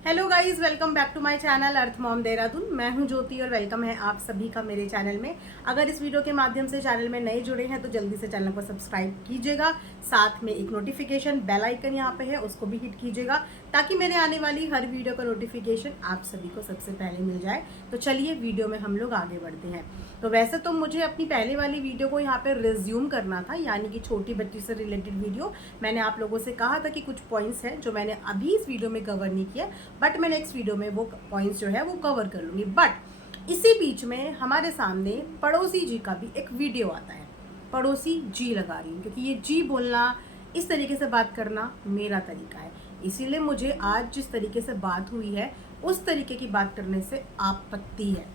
Hello guys, welcome back to my channel earth mom Dehradun. मैं हूं ज्योति और वेलकम है आप सभी का मेरे चैनल में। अगर इस वीडियो के माध्यम से चैनल में नए जुड़े हैं तो जल्दी से चैनल को सब्सक्राइब कीजिएगा। साथ में एक नोटिफिकेशन बेल आइकन यहाँ पे है, उसको भी हिट कीजिएगा ताकि मेरे आने वाली हर वीडियो का नोटिफिकेशन आप सभी को सबसे पहले मिल जाए। तो चलिए वीडियो में हम लोग आगे बढ़ते हैं। तो वैसे तो मुझे अपनी पहले वाली वीडियो को यहाँ पे रिज्यूम करना था, यानी कि छोटी बच्ची से रिलेटेड वीडियो। मैंने आप लोगों से कहा था कि कुछ पॉइंट्स हैं जो मैंने अभी इस वीडियो में कवर नहीं किया, बट मैं नेक्स्ट वीडियो में वो पॉइंट्स जो है वो कवर कर लूँगी। बट इसी बीच में हमारे सामने पड़ोसी जी का भी एक वीडियो आता है। पड़ोसी जी लगा रही हूँ क्योंकि ये जी बोलना, इस तरीके से बात करना मेरा तरीका है। इसीलिए मुझे आज जिस तरीके से बात हुई है उस तरीके की बात करने से आपत्ति है,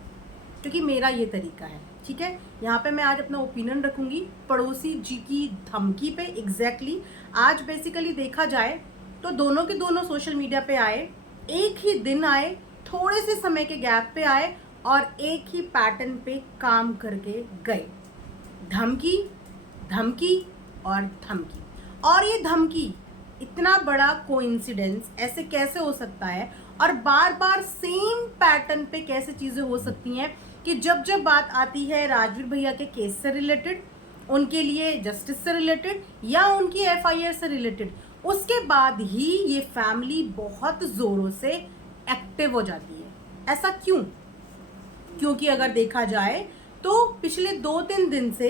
क्योंकि मेरा ये तरीका है। ठीक है, यहाँ पे मैं आज अपना ओपिनियन रखूंगी पड़ोसी जी की धमकी पे। एग्जैक्टली आज बेसिकली देखा जाए तो दोनों के दोनों सोशल मीडिया पे आए, एक ही दिन आए, थोड़े से समय के गैप पे आए और एक ही पैटर्न पे काम करके गए। धमकी, धमकी और धमकी। और ये धमकी, इतना बड़ा कोइंसिडेंस ऐसे कैसे हो सकता है और बार बार सेम पैटर्न पे कैसे चीज़ें हो सकती हैं कि जब जब बात आती है राजवीर भैया के केस से रिलेटेड, उनके लिए जस्टिस से रिलेटेड या उनकी एफआईआर से रिलेटेड, उसके बाद ही ये फैमिली बहुत ज़ोरों से एक्टिव हो जाती है। ऐसा क्यों? क्योंकि अगर देखा जाए तो पिछले 2-3 दिन से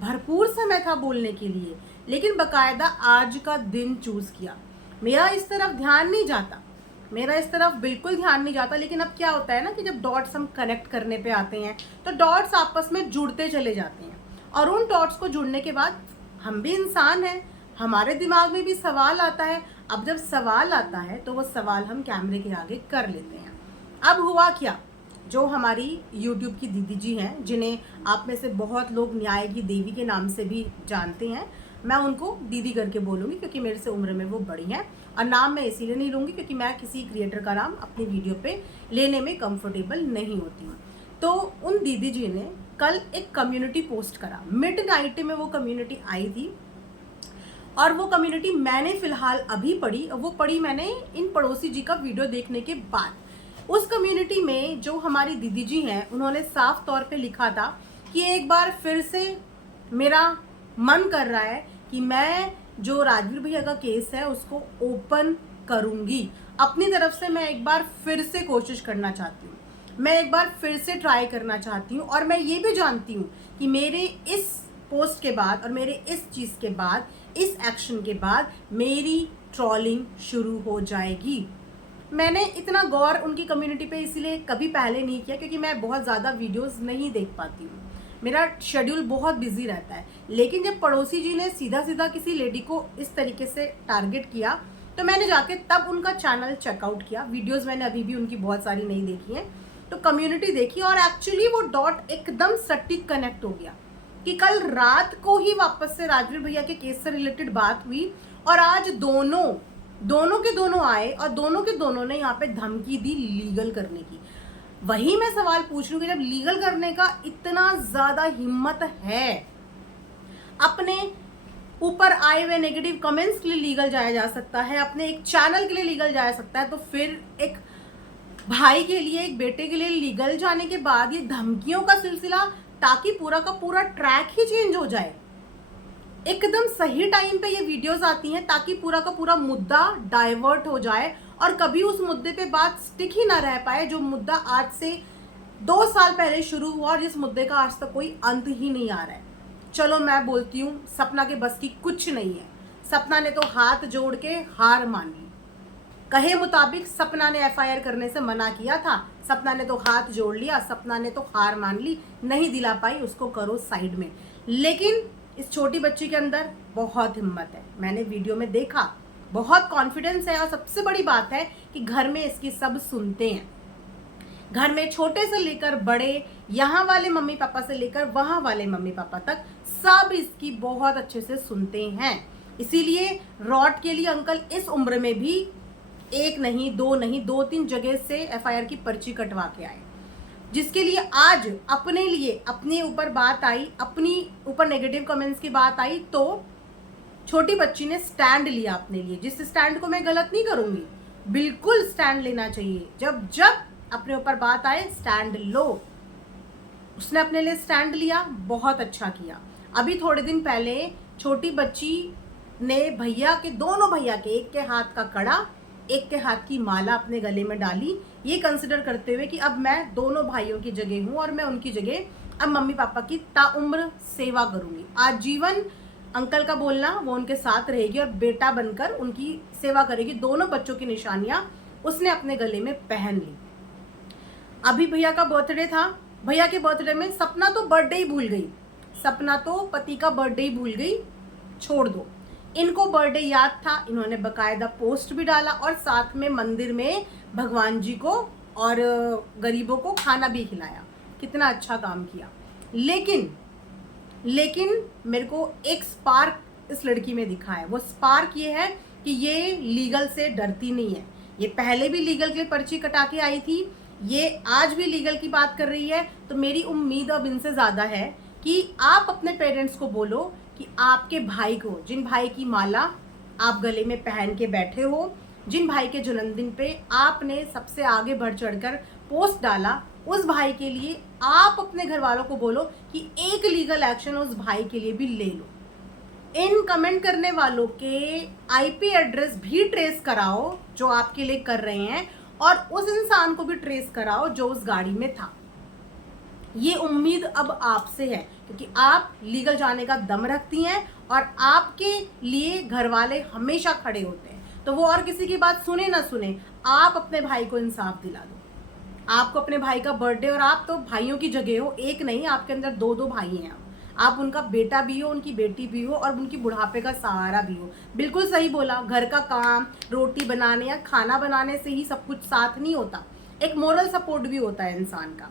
भरपूर समय था बोलने के लिए, लेकिन बकायदा आज का दिन चूज किया। मेरा इस तरफ ध्यान नहीं जाता, मेरा इस तरफ बिल्कुल ध्यान नहीं जाता। लेकिन अब क्या होता है ना कि जब डॉट्स हम कनेक्ट करने पे आते हैं तो डॉट्स आपस में जुड़ते चले जाते हैं, और उन डॉट्स को जुड़ने के बाद हम भी इंसान हैं, हमारे दिमाग में भी सवाल आता है। अब जब सवाल आता है तो वो सवाल हम कैमरे के आगे कर लेते हैं। अब हुआ क्या, जो हमारी YouTube की दीदी जी हैं, जिन्हें आप में से बहुत लोग न्याय की देवी के नाम से भी जानते हैं, मैं उनको दीदी करके बोलूँगी क्योंकि मेरे से उम्र में वो बड़ी हैं। और नाम मैं इसीलिए नहीं लूँगी क्योंकि मैं किसी क्रिएटर का नाम अपनी वीडियो पे लेने में कंफर्टेबल नहीं होती हूँ। तो उन दीदी जी ने कल एक कम्युनिटी पोस्ट करा, मिडनाइट में वो कम्युनिटी आई थी, और वो कम्युनिटी मैंने फिलहाल अभी पढ़ी। वो पढ़ी मैंने इन पड़ोसी जी का वीडियो देखने के बाद। उस कम्युनिटी में जो हमारी दीदी जी हैं, उन्होंने साफ तौर पे लिखा था कि एक बार फिर से मेरा मन कर रहा है कि मैं जो राजवीर भैया का केस है उसको ओपन करूंगी। अपनी तरफ से मैं एक बार फिर से कोशिश करना चाहती हूँ, मैं एक बार फिर से ट्राई करना चाहती हूँ। और मैं ये भी जानती हूँ कि मेरे इस पोस्ट के बाद और मेरे इस चीज़ के बाद, इस एक्शन के बाद मेरी ट्रोलिंग शुरू हो जाएगी। मैंने इतना गौर उनकी कम्युनिटी पे इसीलिए कभी पहले नहीं किया क्योंकि मैं बहुत ज़्यादा वीडियोस नहीं देख पाती हूँ, मेरा शेड्यूल बहुत बिजी रहता है। लेकिन जब पड़ोसी जी ने सीधा सीधा किसी लेडी को इस तरीके से टारगेट किया तो मैंने जाके तब उनका चैनल चेकआउट किया। वीडियोस मैंने अभी भी उनकी बहुत सारी नहीं देखी हैं, तो कम्युनिटी देखी और एक्चुअली वो डॉट एकदम सटीक कनेक्ट हो गया कि कल रात को ही वापस से राजवीर भैया के केस से रिलेटेड बात हुई और आज दोनों के दोनों आए और दोनों के दोनों ने यहाँ पे धमकी दी लीगल करने की। वही मैं सवाल पूछ रही हूँ कि जब लीगल करने का इतना ज्यादा हिम्मत है, अपने ऊपर आए हुए नेगेटिव कमेंट्स के लिए लीगल जाया जा सकता है, अपने एक चैनल के लिए लीगल जाया सकता है, तो फिर एक भाई के लिए, एक बेटे के लिए लीगल जाने के बाद ये धमकियों का सिलसिला, ताकि पूरा का पूरा ट्रैक ही चेंज हो जाए। एकदम सही टाइम पे ये वीडियोस आती हैं ताकि पूरा का पूरा मुद्दा डाइवर्ट हो जाए और कभी उस मुद्दे पे बात स्टिक ही ना रह पाए, जो मुद्दा आज से 2 साल पहले शुरू हुआ और जिस मुद्दे का आज तक कोई अंत ही नहीं आ रहा है। चलो मैं बोलती हूँ, सपना के बस की कुछ नहीं है। सपना ने तो हाथ जोड़ के हार मान ली। कहे मुताबिक सपना ने एफआईआर करने से मना किया था, सपना ने तो हाथ जोड़ लिया, सपना ने तो हार मान ली, नहीं दिला पाई, उसको करो साइड में। लेकिन इस छोटी बच्ची के अंदर बहुत हिम्मत है, मैंने वीडियो में देखा, बहुत कॉन्फिडेंस है। और सबसे बड़ी बात है कि घर में इसकी सब सुनते हैं, घर में छोटे से लेकर बड़े, यहाँ वाले मम्मी पापा से लेकर वहाँ वाले मम्मी पापा तक, सब इसकी बहुत अच्छे से सुनते हैं। इसीलिए रॉड के लिए अंकल इस उम्र में भी एक नहीं, दो नहीं, 2-3 जगह से एफआईआर की पर्ची कटवा के आए, जिसके लिए आज अपने लिए, अपने ऊपर बात आई, अपनी ऊपर नेगेटिव कमेंट्स की बात आई, तो छोटी बच्ची ने स्टैंड लिया अपने लिए, जिस स्टैंड को मैं गलत नहीं करूंगी। बिल्कुल स्टैंड लेना चाहिए। जब जब अपने ऊपर बात आए स्टैंड लो। उसने अपने लिए स्टैंड लिया, बहुत अच्छा किया। अभी थोड़े दिन पहले छोटी बच्ची ने भैया के, दोनों भैया के, एक के हाथ का कड़ा, एक के हाथ की माला अपने गले में डाली, ये कंसिडर करते हुए कि अब मैं दोनों भाइयों की जगह हूं और मैं उनकी जगह अब मम्मी पापा की ताउम्र सेवा करूंगी। आजीवन अंकल का बोलना वो उनके साथ रहेगी और बेटा बनकर उनकी सेवा करेगी। दोनों बच्चों की निशानियां उसने अपने गले में पहन ली। अभी भैया का बर्थडे था। भैया के बर्थडे में सपना तो बर्थडे ही भूल गई, सपना तो पति का बर्थडे ही भूल गई, छोड़ दो। इनको बर्थडे याद था, इन्होंने बकायदा पोस्ट भी डाला और साथ में मंदिर में भगवान जी को और गरीबों को खाना भी खिलाया। कितना अच्छा काम किया। लेकिन मेरे को एक स्पार्क इस लड़की में दिखा है। वो स्पार्क ये है कि ये लीगल से डरती नहीं है। ये पहले भी लीगल के लिए पर्ची कटा के आई थी, ये आज भी लीगल की बात कर रही है। तो मेरी उम्मीद अब इनसे ज़्यादा है कि आप अपने पेरेंट्स को बोलो कि आपके भाई को, जिन भाई की माला आप गले में पहन के बैठे हो, जिन भाई के जन्मदिन पे आपने सबसे आगे बढ़ चढ़कर पोस्ट डाला, उस भाई के लिए आप अपने घर वालों को बोलो कि एक लीगल एक्शन उस भाई के लिए भी ले लो। इन कमेंट करने वालों के आईपी एड्रेस भी ट्रेस कराओ जो आपके लिए कर रहे हैं, और उस इंसान को भी ट्रेस कराओ जो उस गाड़ी में था। ये उम्मीद अब आपसे है क्योंकि आप लीगल जाने का दम रखती हैं और आपके लिए घर वाले हमेशा खड़े होते हैं। तो वो और किसी की बात सुने ना सुने, आप अपने भाई को इंसाफ दिला दो। आपको अपने भाई का बर्थडे, और आप तो भाइयों की जगह हो, एक नहीं, आपके अंदर दो दो भाई हैं। आप उनका बेटा भी हो, उनकी बेटी भी हो और उनकी बुढ़ापे का सहारा भी हो। बिल्कुल सही बोला। घर का काम, रोटी बनाने या खाना बनाने से ही सब कुछ साथ नहीं होता, एक मोरल सपोर्ट भी होता है इंसान का।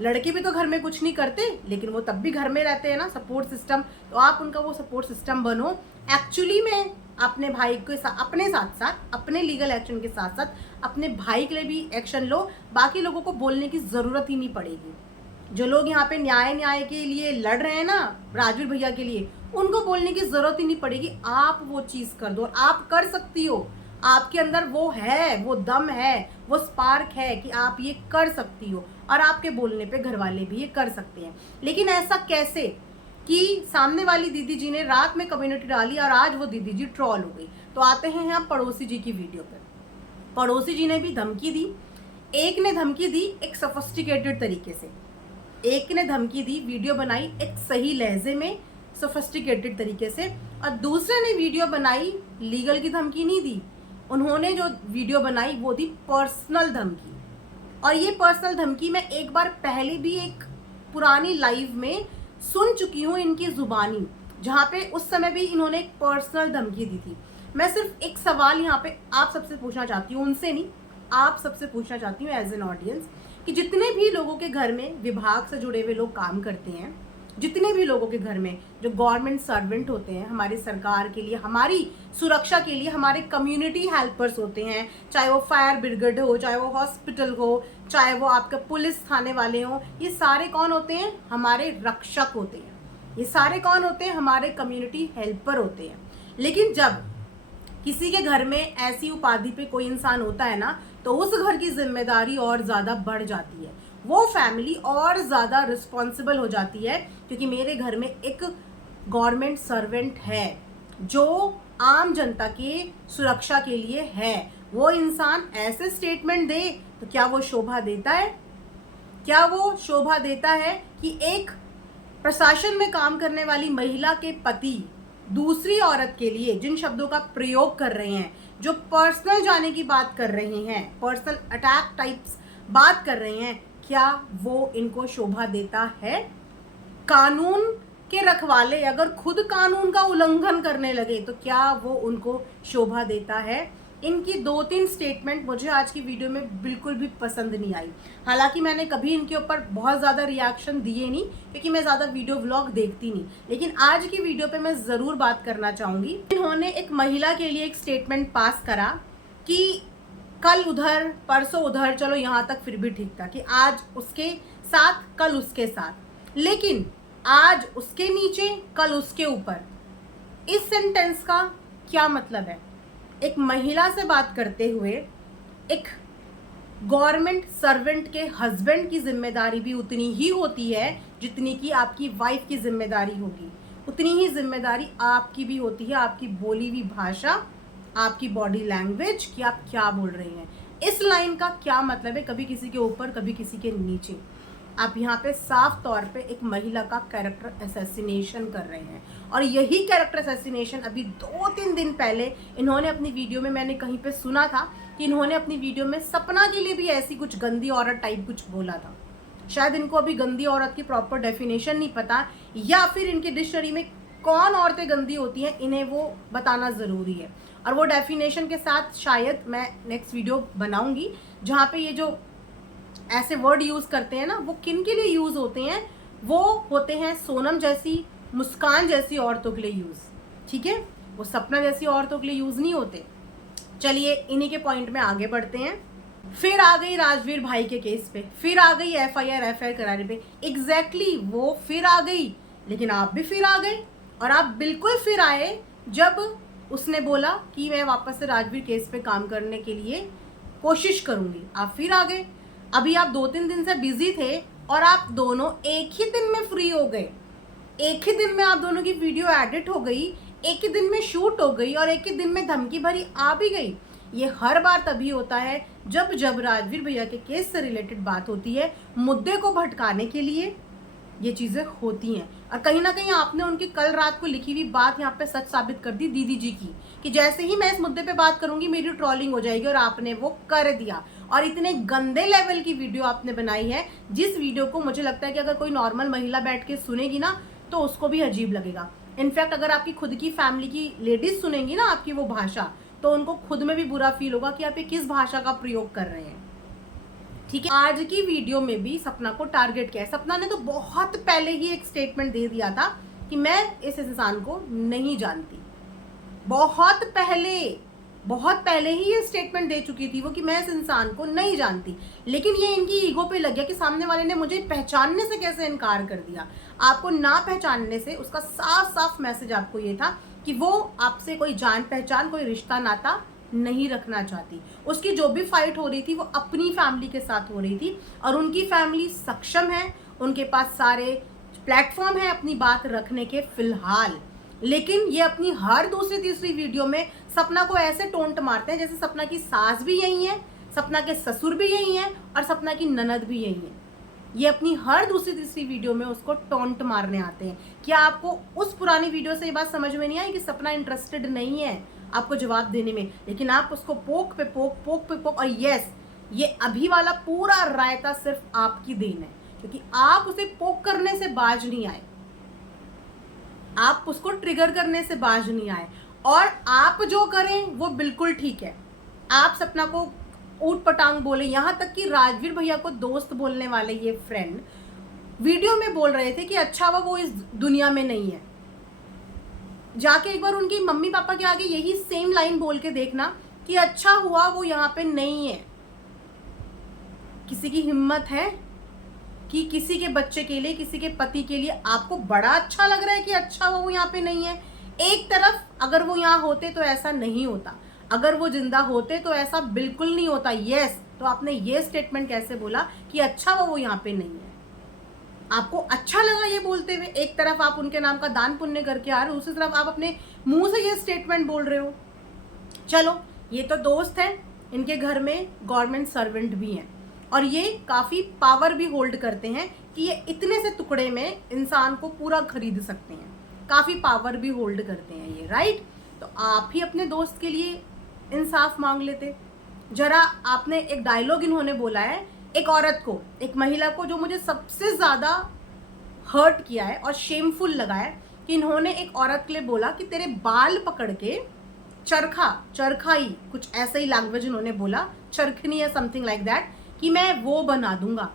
लड़के भी तो घर में कुछ नहीं करते, लेकिन वो तब भी घर में रहते हैं ना, सपोर्ट सिस्टम। तो आप उनका वो सपोर्ट सिस्टम बनो। एक्चुअली में अपने भाई के साथ, अपने साथ साथ, अपने लीगल एक्शन के साथ साथ अपने भाई के लिए भी एक्शन लो। बाकी लोगों को बोलने की ज़रूरत ही नहीं पड़ेगी। जो लोग यहाँ पे न्याय के लिए लड़ रहे हैं ना, राजवीर भैया के लिए, उनको बोलने की ज़रूरत ही नहीं पड़ेगी। आप वो चीज़ कर दो, आप कर सकती हो। आपके अंदर वो है, वो दम है, वो स्पार्क है कि आप ये कर सकती हो, और आपके बोलने पे घर वाले भी ये कर सकते हैं। लेकिन ऐसा कैसे कि सामने वाली दीदी जी ने रात में कम्युनिटी डाली और आज वो दीदी जी ट्रॉल हो गई। तो आते हैं यहाँ पड़ोसी जी की वीडियो पर। पड़ोसी जी ने भी धमकी दी। एक ने धमकी दी एक सोफिस्टिकेटेड तरीके से, एक ने धमकी दी, वीडियो बनाई एक सही लहजे में, सोफिस्टिकेटेड तरीके से, और दूसरे ने वीडियो बनाई, लीगल की धमकी नहीं दी। उन्होंने जो वीडियो बनाई वो थी पर्सनल धमकी। और ये पर्सनल धमकी मैं एक बार पहले भी एक पुरानी लाइव में सुन चुकी हूँ इनकी जुबानी, जहाँ पे उस समय भी इन्होंने एक पर्सनल धमकी दी थी। मैं सिर्फ एक सवाल यहाँ पे आप सबसे पूछना चाहती हूँ, उनसे नहीं, आप सबसे पूछना चाहती हूँ एज एन ऑडियंस, कि जितने भी लोगों के घर में विभाग से जुड़े हुए लोग काम करते हैं, जितने भी लोगों के घर में जो गवर्नमेंट सर्वेंट होते हैं, हमारी सरकार के लिए, हमारी सुरक्षा के लिए, हमारे कम्युनिटी हेल्पर्स होते हैं, चाहे वो फायर ब्रिगेड हो, चाहे वो हॉस्पिटल हो, चाहे वो आपके पुलिस थाने वाले हों, ये सारे कौन होते हैं? हमारे रक्षक होते हैं। ये सारे कौन होते हैं? हमारे कम्युनिटी हेल्पर होते हैं। लेकिन जब किसी के घर में ऐसी उपाधि पे कोई इंसान होता है ना, तो उस घर की जिम्मेदारी और ज़्यादा बढ़ जाती है, वो फैमिली और ज़्यादा रिस्पॉन्सिबल हो जाती है, क्योंकि मेरे घर में एक गवर्नमेंट सर्वेंट है जो आम जनता की सुरक्षा के लिए है। वो इंसान ऐसे स्टेटमेंट दे तो क्या वो शोभा देता है? क्या वो शोभा देता है कि एक प्रशासन में काम करने वाली महिला के पति दूसरी औरत के लिए जिन शब्दों का प्रयोग कर रहे हैं, जो पर्सनल जाने की बात कर रहे हैं, पर्सनल अटैक टाइप्स बात कर रहे हैं, क्या वो इनको शोभा देता है? कानून के रखवाले अगर खुद कानून का उल्लंघन करने लगे तो क्या वो उनको शोभा देता है? इनकी 2-3 स्टेटमेंट मुझे आज की वीडियो में बिल्कुल भी पसंद नहीं आई। हालांकि मैंने कभी इनके ऊपर बहुत ज़्यादा रिएक्शन दिए नहीं, क्योंकि मैं ज़्यादा वीडियो व्लॉग देखती नहीं, लेकिन आज की वीडियो पे मैं ज़रूर बात करना चाहूँगी। इन्होंने एक महिला के लिए एक स्टेटमेंट पास करा कि कल उधर, परसों उधर, चलो यहाँ तक फिर भी ठीक था कि आज उसके साथ, कल उसके साथ, लेकिन आज उसके नीचे, कल उसके ऊपर। इस सेंटेंस का क्या मतलब है? एक महिला से बात करते हुए एक गवर्नमेंट सर्वेंट के हस्बैंड की जिम्मेदारी भी उतनी ही होती है जितनी कि आपकी वाइफ की जिम्मेदारी होगी। उतनी ही जिम्मेदारी आपकी भी होती है, आपकी बोली हुई भाषा, आपकी बॉडी लैंग्वेज, कि आप क्या बोल रहे हैं। इस लाइन का क्या मतलब है, कभी किसी के ऊपर कभी किसी के नीचे। आप यहाँ पे साफ तौर पे एक महिला का कैरेक्टर असैसिनेशन कर रहे हैं। और यही कैरेक्टर असैसिनेशन अभी 2-3 दिन पहले इन्होंने अपनी वीडियो में, मैंने कहीं पे सुना था कि इन्होंने अपनी वीडियो में सपना के लिए भी ऐसी कुछ गंदी औरत टाइप कुछ बोला था। शायद इनको अभी गंदी औरत की प्रॉपर डेफिनेशन नहीं पता, या फिर इनकी डिक्शनरी में कौन औरतें गंदी होती हैं इन्हें वो बताना ज़रूरी है। और वो डेफिनेशन के साथ शायद मैं नेक्स्ट वीडियो बनाऊंगी जहाँ पे ये जो ऐसे वर्ड यूज़ करते हैं ना, वो किन के लिए यूज़ होते हैं। वो होते हैं सोनम जैसी, मुस्कान जैसी औरतों के लिए यूज़, ठीक है। वो सपना जैसी औरतों के लिए यूज़ नहीं होते। चलिए इन्हीं के पॉइंट में आगे बढ़ते हैं। फिर आ गई राजवीर भाई के केस पे, फिर आ गई एफआईआर कराने पे। एग्जैक्टली वो फिर आ गई, लेकिन आप भी फिर आ गए। और आप बिल्कुल फिर आए जब उसने बोला कि मैं वापस से राजवीर केस पे काम करने के लिए कोशिश करूंगी। आप फिर आ गए। अभी आप 2-3 दिन से बिजी थे और आप दोनों एक ही दिन में फ्री हो गए। एक ही दिन में आप दोनों की वीडियो एडिट हो गई, एक ही दिन में शूट हो गई और एक ही दिन में धमकी भरी आ भी गई। ये हर बार तभी होता है जब राजवीर भैया के केस से रिलेटेड बात होती है। मुद्दे को भटकाने के लिए ये चीज़ें होती हैं। और कहीं ना कहीं आपने उनकी कल रात को लिखी हुई बात यहाँ पे सच साबित कर दी दीदी जी की, कि जैसे ही मैं इस मुद्दे पे बात करूंगी मेरी ट्रोलिंग हो जाएगी, और आपने वो कर दिया। और इतने गंदे लेवल की वीडियो आपने बनाई है, जिस वीडियो को मुझे लगता है कि अगर कोई नॉर्मल महिला बैठ के सुनेगी ना तो उसको भी अजीब लगेगा। इनफैक्ट अगर आपकी खुद की फैमिली की लेडीज सुनेंगी ना आपकी वो भाषा, तो उनको खुद में भी बुरा फील होगा कि आप ये किस भाषा का प्रयोग कर रहे हैं, ठीक है। आज की वीडियो में भी सपना को टारगेट किया है। सपना ने तो बहुत पहले ही एक स्टेटमेंट दे दिया था कि मैं इस इंसान को नहीं जानती। बहुत पहले ही ये स्टेटमेंट दे चुकी थी वो कि मैं इस इंसान को नहीं जानती। लेकिन ये इनकी ईगो पे लग गया कि सामने वाले ने मुझे पहचानने से कैसे इनकार कर दिया। आपको ना पहचानने से उसका साफ साफ मैसेज आपको ये था कि वो आपसे कोई जान पहचान, कोई रिश्ता नाता नहीं रखना चाहती। उसकी जो भी फाइट हो रही थी वो अपनी फैमिली के साथ हो रही थी, और उनकी फैमिली सक्षम है, उनके पास सारे प्लेटफॉर्म है अपनी बात रखने के फिलहाल। लेकिन ये अपनी हर दूसरी तीसरी वीडियो में सपना को ऐसे टोंट मारते हैं जैसे सपना की सास भी यही है, सपना के ससुर भी यही है और सपना की ननद भी यही है। ये अपनी हर दूसरी तीसरी वीडियो में उसको टोंट मारने आते हैं। क्या आपको उस पुरानी वीडियो से ये बात समझ में नहीं आई कि सपना इंटरेस्टेड नहीं है आपको जवाब देने में, लेकिन आप उसको पोक पे पोक। और यस, ये अभी वाला पूरा रायता सिर्फ आपकी देन है, क्योंकि आप उसे पोक करने से बाज नहीं आए, आप उसको ट्रिगर करने से बाज नहीं आए। और आप जो करें वो बिल्कुल ठीक है। आप सपना को ऊट पटांग बोले, यहाँ तक कि राजवीर भैया को दोस्त बोलने वाले ये फ्रेंड वीडियो में बोल रहे थे कि अच्छा हुआ वो इस दुनिया में नहीं है। जाके एक बार उनकी मम्मी पापा के आगे यही सेम लाइन बोल के देखना कि अच्छा हुआ वो यहाँ पे नहीं है। किसी की हिम्मत है कि किसी के बच्चे के लिए, किसी के पति के लिए आपको बड़ा अच्छा लग रहा है कि अच्छा हुआ वो यहाँ पे नहीं है। एक तरफ अगर वो यहाँ होते तो ऐसा नहीं होता, अगर वो जिंदा होते तो ऐसा बिल्कुल नहीं होता। यस, तो आपने ये स्टेटमेंट कैसे बोला कि अच्छा हुआ वो यहाँ पे नहीं है? आपको अच्छा लगा ये बोलते हुए? एक तरफ आप उनके नाम का दान पुण्य करके आ रहे हो, दूसरी तरफ आप अपने मुंह से ये स्टेटमेंट बोल रहे हो। चलो, ये तो दोस्त है, इनके घर में गवर्नमेंट सर्वेंट भी हैं और ये काफ़ी पावर भी होल्ड करते हैं कि ये इतने से टुकड़े में इंसान को पूरा खरीद सकते हैं। काफ़ी पावर भी होल्ड करते हैं ये, राइट? तो आप ही अपने दोस्त के लिए इंसाफ मांग लेते जरा। आपने एक डायलॉग इन्होंने बोला है एक औरत को, एक महिला को, जो मुझे सबसे ज़्यादा हर्ट किया है और शेमफुल लगा है कि इन्होंने एक औरत के लिए बोला कि तेरे बाल पकड़ के चरखाई, कुछ ऐसा ही लैंग्वेज इन्होंने बोला, चरखनी या समथिंग लाइक दैट, कि मैं वो बना दूंगा।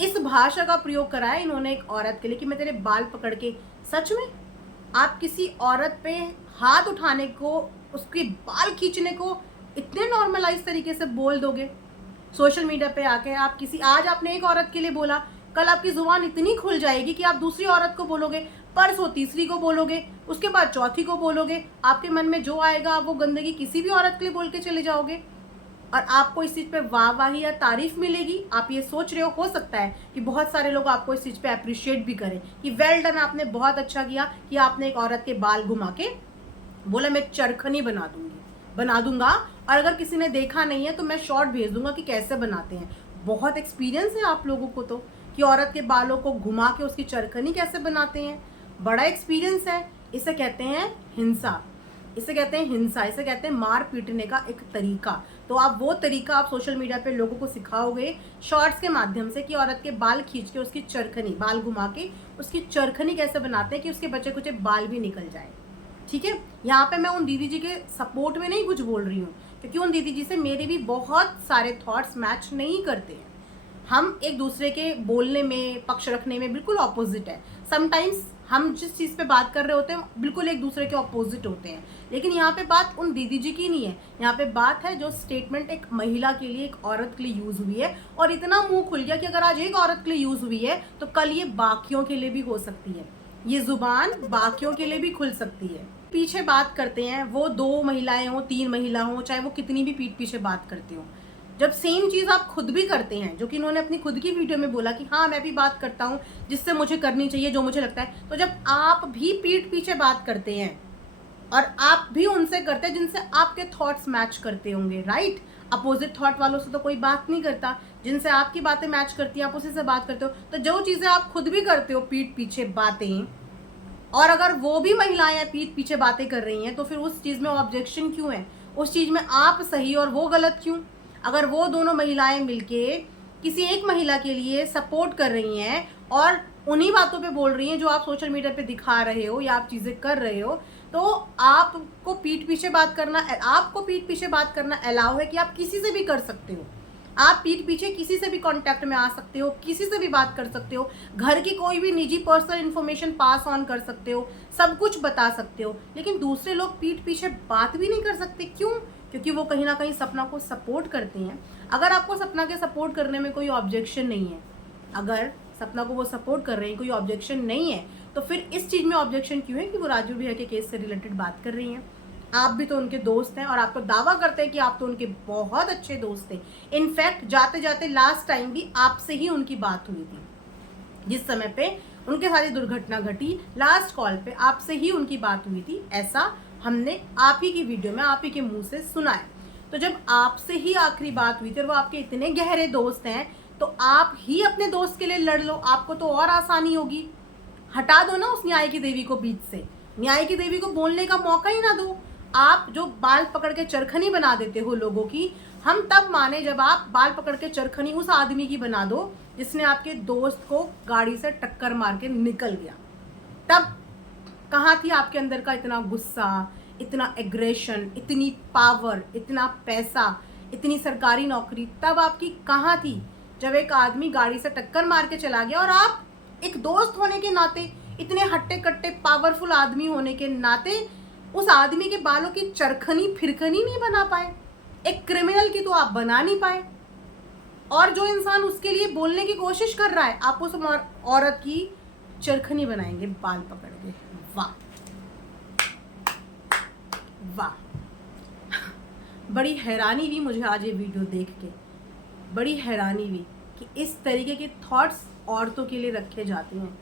इस भाषा का प्रयोग करा है इन्होंने एक औरत के लिए कि मैं तेरे बाल पकड़ के। सच में आप किसी औरत पे हाथ उठाने को, उसके बाल खींचने को इतने नॉर्मलाइज तरीके से बोल दोगे सोशल मीडिया पे आके? आप किसी, आज आपने एक औरत के लिए बोला, कल आपकी जुबान इतनी खुल जाएगी कि आप दूसरी औरत को बोलोगे, परसों तीसरी को बोलोगे, उसके बाद चौथी को बोलोगे, आपके मन में जो आएगा आप वो गंदगी किसी भी औरत के लिए बोल के चले जाओगे और आपको इस चीज़ पे वाहवाही या तारीफ मिलेगी। आप ये सोच रहे हो सकता है कि बहुत सारे लोग आपको इस चीज़ पे अप्रिशिएट भी करें कि वेल डन, आपने बहुत अच्छा किया कि आपने एक औरत के बाल घुमा के बोला मैं चरखनी बना दूंगा, और अगर किसी ने देखा नहीं है तो मैं शॉर्ट भेज दूंगा कि कैसे बनाते हैं। बहुत एक्सपीरियंस है आप लोगों को तो कि औरत के बालों को घुमा के उसकी चरखनी कैसे बनाते हैं, बड़ा एक्सपीरियंस है। इसे कहते हैं हिंसा, इसे कहते हैं मार पीटने का एक तरीका। तो आप वो तरीका आप सोशल मीडिया पे लोगों को सिखाओगे शॉर्ट्स के माध्यम से कि औरत के बाल खींच के उसकी चरखनी, बाल घुमा के उसकी चरखनी कैसे बनाते हैं कि उसके बचे कुछ बाल भी निकल जाए। ठीक है, यहाँ पे मैं उन दीदी जी के सपोर्ट में नहीं कुछ बोल रही हूँ, क्योंकि उन दीदी जी से मेरे भी बहुत सारे थॉट्स मैच नहीं करते हैं। हम एक दूसरे के बोलने में, पक्ष रखने में बिल्कुल ऑपोजिट है। समटाइम्स हम जिस चीज़ पे बात कर रहे होते हैं बिल्कुल एक दूसरे के ऑपोजिट होते हैं। लेकिन यहाँ पे बात उन दीदी जी की नहीं है, यहाँ पे बात है जो स्टेटमेंट एक महिला के लिए, एक औरत के लिए यूज़ हुई है, और इतना मुंह खुल गया कि अगर आज एक औरत के लिए यूज़ हुई है तो कल ये बाकियों के लिए भी हो सकती है, ये जुबान बाकियों के लिए भी खुल सकती है। पीछे बात करते हैं, वो 2 महिलाएं हो, 3 महिला हो, चाहे वो कितनी भी पीठ पीछे बात करते हो, जब सेम चीज़ आप खुद भी करते हैं, जो कि इन्होंने अपनी खुद की वीडियो में बोला कि हाँ मैं भी बात करता हूँ जिससे मुझे करनी चाहिए जो मुझे लगता है, तो जब आप भी पीठ पीछे बात करते हैं और आप भी उनसे करते हैं जिनसे आपके थॉट्स मैच करते होंगे, राइट। अपोजिट थॉट वालों से तो कोई बात नहीं करता, जिनसे आपकी बातें मैच करती हैं आप उसी से बात करते हो। तो जो चीज़ें आप खुद भी करते हो पीठ पीछे बातें, और अगर वो भी महिलाएं पीठ पीछे बातें कर रही हैं तो फिर उस चीज़ में ऑब्जेक्शन क्यों है? उस चीज़ में आप सही और वो गलत क्यों? अगर वो दोनों महिलाएं मिलके किसी एक महिला के लिए सपोर्ट कर रही हैं और उन्हीं बातों पे बोल रही हैं जो आप सोशल मीडिया पे दिखा रहे हो या आप चीज़ें कर रहे हो, तो आपको पीठ पीछे बात करना अलाउ है कि आप किसी से भी कर सकते हो। आप पीठ पीछे किसी से भी कांटेक्ट में आ सकते हो, किसी से भी बात कर सकते हो, घर की कोई भी निजी पर्सनल इन्फॉर्मेशन पास ऑन कर सकते हो, सब कुछ बता सकते हो। लेकिन दूसरे लोग पीठ पीछे बात भी नहीं कर सकते, क्यों? क्योंकि वो कहीं ना कहीं सपना को सपोर्ट करते हैं। अगर आपको सपना के सपोर्ट करने में कोई ऑब्जेक्शन नहीं है, अगर सपना को वो सपोर्ट कर रहे हैं, कोई ऑब्जेक्शन नहीं है, तो फिर इस चीज़ में ऑब्जेक्शन क्यों है कि वो राजू भैया के केस से रिलेटेड बात कर रही हैं? आप भी तो उनके दोस्त हैं और आप तो दावा करते हैं कि आप तो उनके बहुत अच्छे दोस्त थे। इनफैक्ट जाते जाते लास्ट टाइम भी आपसे ही उनकी बात हुई थी, जिस समय पे उनके साथ दुर्घटना घटी, लास्ट कॉल पे आपसे ही उनकी बात हुई थी। ऐसा हमने आप ही की वीडियो में आप ही के मुंह से सुना है। तो जब आपसे ही आखिरी बात हुई थी और वो आपके इतने गहरे दोस्त हैं, तो आप ही अपने दोस्त के लिए लड़ लो, आपको तो और आसानी होगी। हटा दो ना उस न्याय की देवी को बीच से, न्याय की देवी को बोलने का मौका ही ना दो। आप जो बाल पकड़ के चरखनी बना देते हो लोगों की, हम तब माने जब आप बाल पकड़ के चरखनी उस आदमी की बना दो जिसने आपके दोस्त को गाड़ी से टक्कर मार के निकल गया। तब कहाँ थी आपके अंदर का इतना गुस्सा, इतना एग्रेशन, इतनी पावर, इतना पैसा, इतनी सरकारी नौकरी, तब आपकी कहाँ थी जब एक आदमी गाड़ी से टक्कर मार के चला गया और आप एक दोस्त होने के नाते, इतने हट्टे कट्टे पावरफुल आदमी होने के नाते उस आदमी के बालों की चरखनी फिरखनी नहीं बना पाए? एक क्रिमिनल की तो आप बना नहीं पाए, और जो इंसान उसके लिए बोलने की कोशिश कर रहा है आप उस औरत की चरखनी बनाएंगे बाल पकड़ के। वाह वाह, बड़ी हैरानी हुई मुझे आज ये वीडियो देख के, बड़ी हैरानी हुई कि इस तरीके के थॉट्स औरतों के लिए रखे जाते हैं।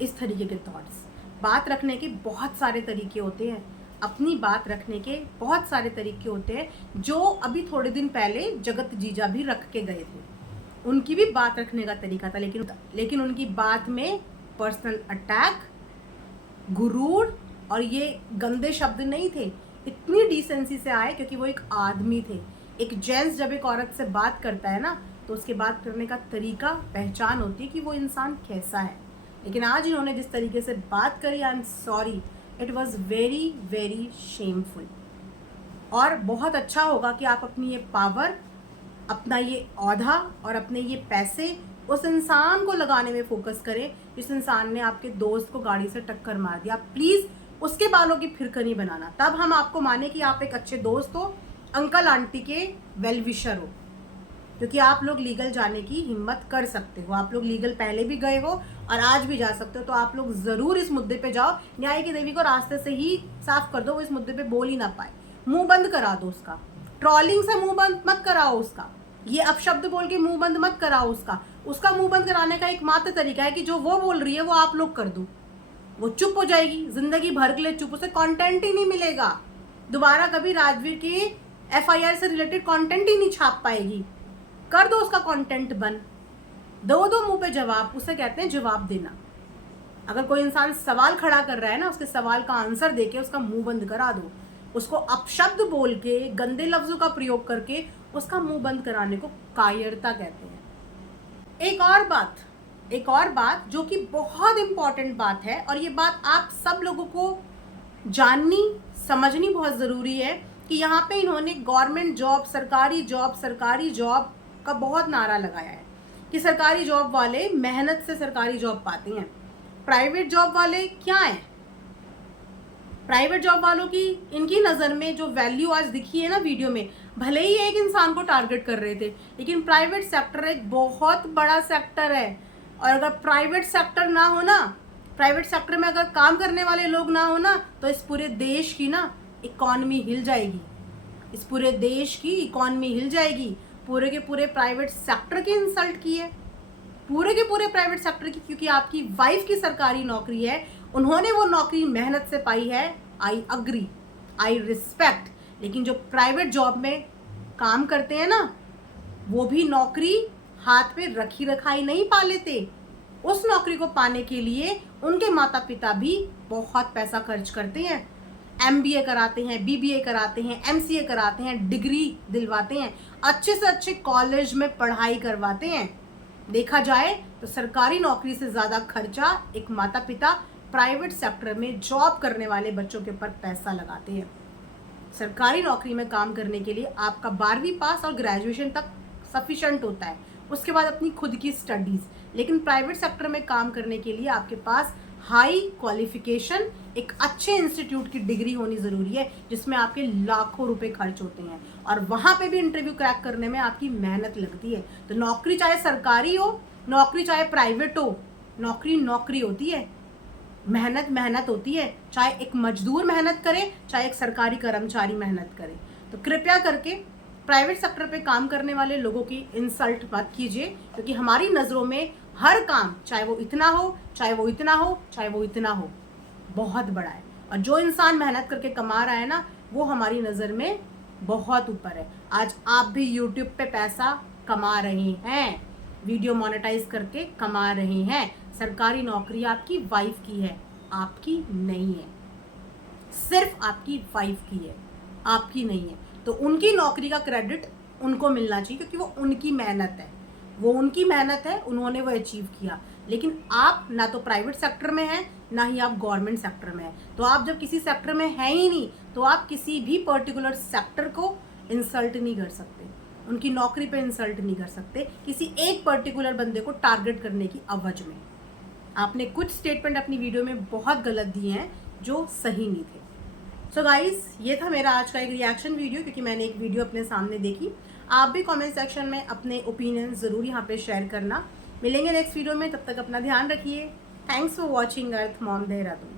इस तरीके के थॉट्स, बात रखने के बहुत सारे तरीके होते हैं, अपनी बात रखने के बहुत सारे तरीके होते हैं, जो अभी थोड़े दिन पहले जगत जीजा भी रख के गए थे। उनकी भी बात रखने का तरीका था, लेकिन उनकी बात में पर्सनल अटैक, गुरूर और ये गंदे शब्द नहीं थे। इतनी डिसेंसी से आए क्योंकि वो एक आदमी थे। एक जेंट्स जब एक औरत से बात करता है ना, तो उसके बात करने का तरीका, पहचान होती है कि वो इंसान कैसा है। लेकिन आज इन्होंने जिस तरीके से बात करी, I am sorry, it was very very shameful. और बहुत अच्छा होगा कि आप अपनी ये पावर, अपना ये औहदा और अपने ये पैसे उस इंसान को लगाने में फोकस करें जिस इंसान ने आपके दोस्त को गाड़ी से टक्कर मार दिया। प्लीज़ उसके बालों की फिरकनी बनाना, तब हम आपको माने कि आप एक अच्छे दोस्त हो, अंकल आंटी के वेल विशर हो, क्योंकि आप लोग लीगल जाने की हिम्मत कर सकते हो। आप लोग लीगल पहले भी गए हो और आज भी जा सकते हो। तो आप लोग ज़रूर इस मुद्दे पे जाओ, न्याय की देवी को रास्ते से ही साफ कर दो, वो इस मुद्दे पे बोल ही ना पाए, मुंह बंद करा दो उसका। ट्रॉलिंग से मुंह बंद मत कराओ उसका, ये अपशब्द बोल के मुंह बंद मत कराओ उसका मुंह बंद कराने का एकमात्र तरीका है कि जो वो बोल रही है वो आप लोग कर दो, वो चुप हो जाएगी जिंदगी भर के लिए चुप, उसे कंटेंट ही नहीं मिलेगा, दोबारा कभी राजवीर की एफआईआर से रिलेटेड कंटेंट ही नहीं छाप पाएगी। कर दो उसका कंटेंट बंद, दो मुंह पे जवाब, उसे कहते हैं जवाब देना। अगर कोई इंसान सवाल खड़ा कर रहा है ना, उसके सवाल का आंसर देके उसका मुंह बंद करा दो, उसको अपशब्द बोल के गंदे लफ्जों का प्रयोग करके उसका मुंह बंद कराने को कायरता कहते हैं। एक और बात जो कि बहुत इंपॉर्टेंट बात है, और ये बात आप सब लोगों को जाननी समझनी बहुत ज़रूरी है कि यहाँ पे इन्होंने गवर्नमेंट जॉब, सरकारी जॉब का बहुत नारा लगाया है कि सरकारी जॉब वाले मेहनत से सरकारी जॉब पाते हैं, प्राइवेट जॉब वाले क्या हैं। प्राइवेट जॉब वालों की इनकी नज़र में जो वैल्यू आज दिखी है ना वीडियो में, भले ही एक इंसान को टारगेट कर रहे थे, लेकिन प्राइवेट सेक्टर एक बहुत बड़ा सेक्टर है, और अगर प्राइवेट सेक्टर ना हो ना, प्राइवेट सेक्टर में अगर काम करने वाले लोग ना हो ना, तो इस पूरे देश की ना इकॉनमी हिल जाएगी, इस पूरे देश की इकॉनमी हिल जाएगी। पूरे के पूरे प्राइवेट सेक्टर की इंसल्ट की है, पूरे के पूरे प्राइवेट सेक्टर की, क्योंकि आपकी वाइफ की सरकारी नौकरी है, उन्होंने वो नौकरी मेहनत से पाई है, आई अग्री, आई रिस्पेक्ट। लेकिन जो प्राइवेट जॉब में काम करते हैं ना, वो भी नौकरी हाथ पे रखी रखाई नहीं पा लेते, उस नौकरी को पाने के लिए उनके माता पिता भी बहुत पैसा खर्च करते हैं, MBA कराते हैं, BBA कराते हैं, MCA कराते हैं, डिग्री दिलवाते हैं, अच्छे से अच्छे कॉलेज में पढ़ाई करवाते हैं। देखा जाए तो सरकारी नौकरी से ज़्यादा खर्चा एक माता पिता प्राइवेट सेक्टर में जॉब करने वाले बच्चों के ऊपर पैसा लगाते हैं। सरकारी नौकरी में काम करने के लिए आपका 12वीं पास और ग्रेजुएशन तक सफिशेंट होता है, उसके बाद अपनी खुद की स्टडीज़। लेकिन प्राइवेट सेक्टर में काम करने के लिए आपके पास हाई क्वालिफिकेशन, एक अच्छे इंस्टीट्यूट की डिग्री होनी ज़रूरी है, जिसमें आपके लाखों रुपए खर्च होते हैं, और वहाँ पे भी इंटरव्यू क्रैक करने में आपकी मेहनत लगती है। तो नौकरी चाहे सरकारी हो, नौकरी चाहे प्राइवेट हो, नौकरी होती है, मेहनत होती है, चाहे एक मजदूर मेहनत करे, चाहे एक सरकारी कर्मचारी मेहनत करे। तो कृपया करके प्राइवेट सेक्टर पे काम करने वाले लोगों की इंसल्ट मत कीजिए, क्योंकि हमारी नज़रों में हर काम, चाहे वो इतना हो, चाहे वो इतना हो, चाहे वो इतना हो, बहुत बड़ा है, और जो इंसान मेहनत करके कमा रहा है ना, वो हमारी नज़र में बहुत ऊपर है। आज आप भी यूट्यूब पे पैसा कमा रहे हैं, वीडियो मोनेटाइज करके कमा रहे हैं। सरकारी नौकरी आपकी वाइफ की है, आपकी नहीं है, सिर्फ आपकी वाइफ की है, आपकी नहीं है। तो उनकी नौकरी का क्रेडिट उनको मिलना चाहिए, क्योंकि वो उनकी मेहनत है, वो उनकी मेहनत है, उन्होंने वो अचीव किया। लेकिन आप ना तो प्राइवेट सेक्टर में हैं, ना ही आप गवर्नमेंट सेक्टर में हैं। तो आप जब किसी सेक्टर में हैं ही नहीं, तो आप किसी भी पर्टिकुलर सेक्टर को इंसल्ट नहीं कर सकते, उनकी नौकरी पे इंसल्ट नहीं कर सकते, किसी एक पर्टिकुलर बंदे को टारगेट करने की अवज में। आपने कुछ स्टेटमेंट अपनी वीडियो में बहुत गलत दिए हैं जो सही नहीं थे। सो गाइस, ये था मेरा आज का एक रिएक्शन वीडियो, क्योंकि मैंने एक वीडियो अपने सामने देखी। आप भी कमेंट सेक्शन में अपने ओपिनियन ज़रूर यहाँ पे शेयर करना। मिलेंगे नेक्स्ट वीडियो में, तब तक अपना ध्यान रखिए। Thanks for watching earth mom Dehradun.